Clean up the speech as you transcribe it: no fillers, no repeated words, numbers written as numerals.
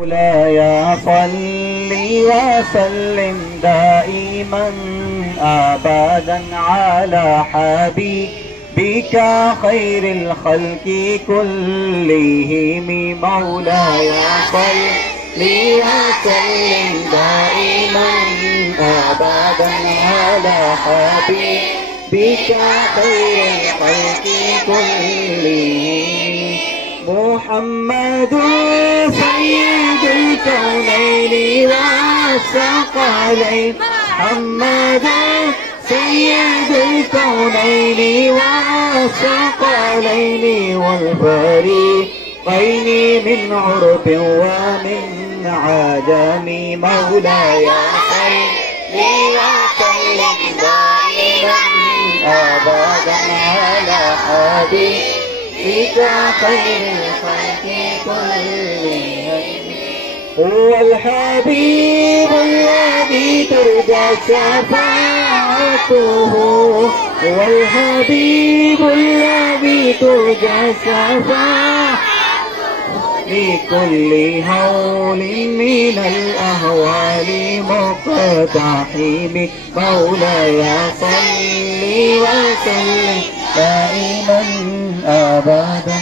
مولاي صل وسلم دائما أبدا على حبيبك خير الخلق كلهم. مولاي صل وسلم دائما أبدا على حبيبك خير الخلق كلهم. محمد سيد الكونين والثقلين. محمد سيد الكونين والثقلين والفريقين من عرب ومن عجم. مولاي صل وسلم دائما أبدا على حبيبك خير الخلق كلهم. هو الحبيب الذي ترجى شفاعته. هو الحبيب الذي ترجى شفاعته لكل هول من الأهوال مقتحم. مولاي صل وسلم دائما أبدا